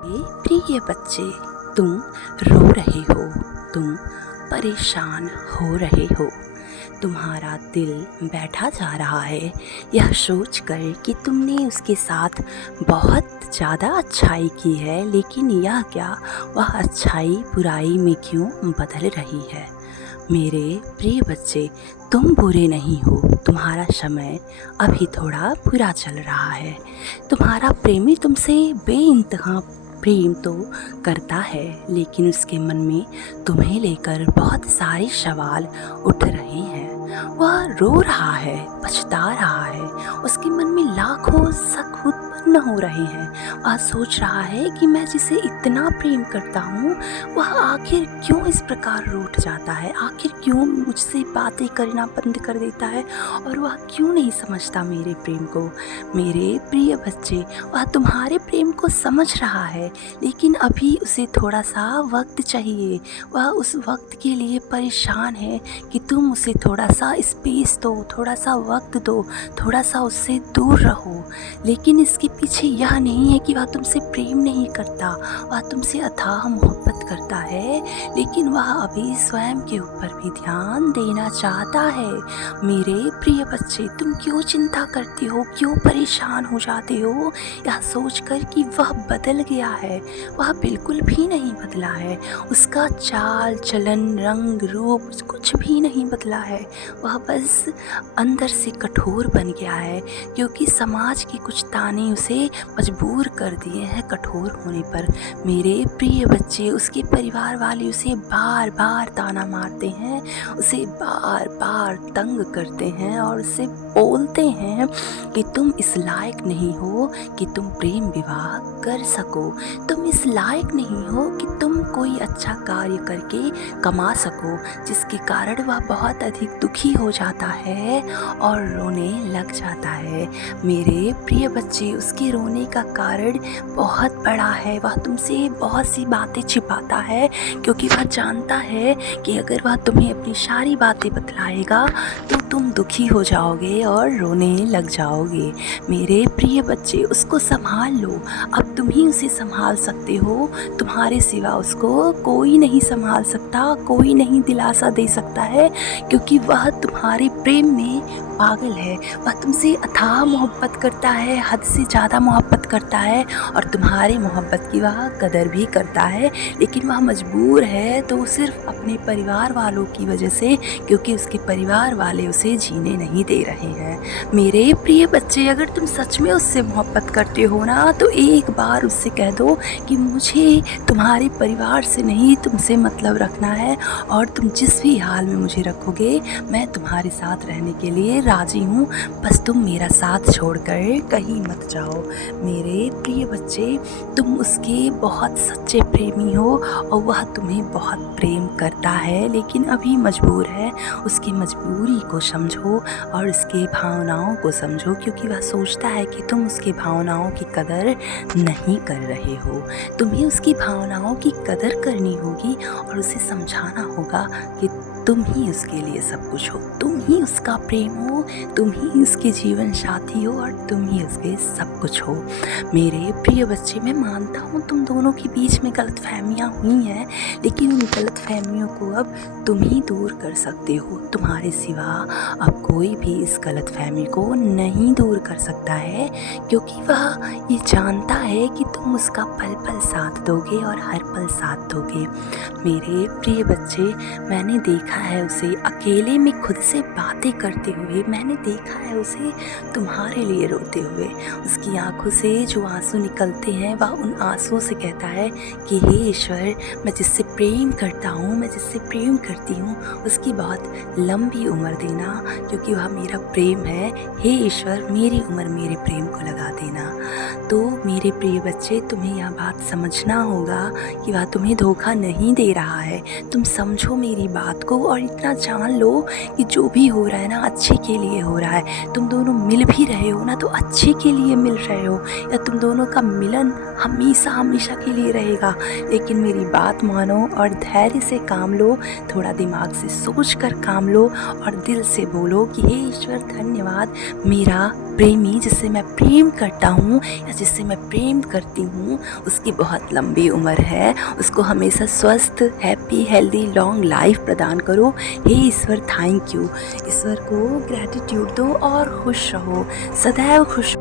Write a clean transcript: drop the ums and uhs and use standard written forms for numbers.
प्रिय बच्चे, तुम रो रहे हो, तुम परेशान हो रहे हो। तुम्हारा दिल बैठा जा रहा है यह सोचकर कि तुमने उसके साथ बहुत ज़्यादा अच्छाई की है, लेकिन यह क्या वह अच्छाई बुराई में क्यों बदल रही है। मेरे प्रिय बच्चे, तुम बुरे नहीं हो। तुम्हारा समय अभी थोड़ा बुरा चल रहा है। तुम्हारा प्रेमी तुमसे बेइंतहा प्रेम तो करता है, लेकिन उसके मन में तुम्हें लेकर बहुत सारे सवाल उठ रहे हैं। वह रो रहा है, पछता रहा है, उसके मन में लाखों शक उत्पन्न हो रहे हैं। वह सोच रहा है कि मैं जिसे इतना प्रेम करता हूँ वह आखिर क्यों इस प्रकार रूठ जाता है, आखिर क्यों मुझसे बातें करना बंद कर देता है, और वह क्यों नहीं समझता मेरे प्रेम को। मेरे प्रिय बच्चे, वह तुम्हारे प्रेम को समझ रहा है, लेकिन अभी उसे थोड़ा सा वक्त चाहिए। वह उस वक्त के लिए परेशान है कि तुम उसे थोड़ा सा स्पेस दो, थोड़ा सा वक्त दो, थोड़ा सा उससे दूर रहो। लेकिन इसके पीछे यह नहीं है कि वह तुमसे प्रेम नहीं करता, वह तुमसे अथाह मोहब्बत करता है, लेकिन वह अभी स्वयं के ऊपर भी ध्यान देना चाहता है। मेरे प्रिय बच्चे, तुम क्यों चिंता करते हो, क्यों परेशान हो जाते हो यह सोचकर कि वह बदल गया है। वह बिल्कुल भी नहीं बदला है। उसका चाल चलन, रंग रूप कुछ भी नहीं बदला है। वह बस अंदर से कठोर बन गया है, क्योंकि समाज के कुछ ताने उसे मजबूर कर दिए हैं कठोर होने पर। मेरे प्रिय बच्चे, उसके परिवार वाले उसे बार बार ताना मारते हैं, उसे बार बार तंग करते हैं और उसे बोलते हैं कि तुम इस लायक नहीं हो कि तुम प्रेम विवाह कर सको, तुम इस लायक नहीं हो कि तुम कोई अच्छा कार्य करके कमा सको, जिसके कारण वह बहुत अधिक दुखी हो जाता है और रोने लग जाता है। मेरे प्रिय बच्चे, उसके रोने का कारण बहुत बड़ा है। वह तुमसे बहुत सी बातें छिपाता है, क्योंकि वह जानता है कि अगर वह तुम्हें अपनी सारी बातें बतलाएगा तो तुम दुखी हो जाओगे और रोने लग जाओगे। मेरे प्रिय बच्चे, उसको संभाल लो। अब तुम ही उसे संभाल सकते हो, तुम्हारे सिवा उसको कोई नहीं संभाल सकता, कोई नहीं दिलासा दे सकता है, क्योंकि वह तुम्हारे प्रेम में पागल है। वह तुमसे अथाह मोहब्बत करता है, हद से ज़्यादा मोहब्बत करता है, और तुम्हारी मोहब्बत की वह कदर भी करता है, लेकिन वह मजबूर है तो सिर्फ अपने परिवार वालों की वजह से, क्योंकि उसके परिवार वाले उसे जीने नहीं दे रहे हैं। मेरे प्रिय बच्चे, अगर तुम सच में उससे मोहब्बत करते हो ना, तो एक बार उससे कह दो कि मुझे तुम्हारे परिवार से नहीं, तुमसे मतलब रखना है, और तुम जिस भी हाल में मुझे रखोगे मैं तुम्हारे साथ रहने के लिए राजी हूँ, बस तुम मेरा साथ छोड़कर कहीं मत जाओ। मेरे प्रिय बच्चे, तुम उसके बहुत सच्चे प्रेमी हो और वह तुम्हें बहुत प्रेम करता है, लेकिन अभी मजबूर है। उसकी मजबूरी को समझो और उसके भावनाओं को समझो, क्योंकि वह सोचता है कि तुम उसकी भावनाओं की कदर नहीं कर रहे हो। तुम्हें उसकी भावनाओं की कदर करनी होगी और उसे समझाना होगा कि तुम ही उसके लिए सब कुछ हो, तुम ही उसका प्रेम हो, तुम ही उसके जीवन साथी हो और तुम ही उसके सब कुछ हो। मेरे प्रिय बच्चे, मैं मानता हूँ तुम दोनों के बीच में गलतफहमियाँ हुई हैं, लेकिन उन गलतफहमियों को अब तुम ही दूर कर सकते हो। तुम्हारे सिवा अब कोई भी इस गलतफहमी को नहीं दूर कर सकता है, क्योंकि वह ये जानता है कि तुम उसका पल पल साथ दोगे और हर पल साथ दोगे। मेरे प्रिय बच्चे, मैंने देखा है उसे अकेले में खुद से बातें करते हुए, मैंने देखा है उसे तुम्हारे लिए रोते हुए। उसकी आंखों से जो आंसू निकलते हैं वह उन आंसुओं से कहता है कि हे ईश्वर, मैं जिससे प्रेम करता हूँ, मैं जिससे प्रेम करती हूँ, उसकी बहुत लंबी उम्र देना, क्योंकि वह मेरा प्रेम है। हे ईश्वर, मेरी उम्र मेरे प्रेम को लगा देना। तो मेरे प्रिय बच्चे, तुम्हें यह बात समझना होगा कि वह तुम्हें धोखा नहीं दे रहा है। तुम समझो मेरी बात को और इतना जान लो कि जो भी हो रहा है ना, अच्छे के लिए हो रहा है। तुम दोनों मिल भी रहे हो ना, तो अच्छे के लिए मिल रहे हो, या तुम दोनों का मिलन हमेशा हमेशा के लिए रहेगा। लेकिन मेरी बात मानो और धैर्य से काम लो, थोड़ा दिमाग से सोच कर काम लो और दिल से बोलो कि हे ईश्वर धन्यवाद, मेरा प्रेमी जिससे मैं प्रेम करता हूँ या जिससे मैं प्रेम करती हूँ उसकी बहुत लंबी उम्र है, उसको हमेशा स्वस्थ, हैप्पी, हेल्दी, लॉन्ग लाइफ प्रदान करो। हे ईश्वर, थैंक यू। ईश्वर को ग्रैटिट्यूड दो और खुश रहो, सदैव खुश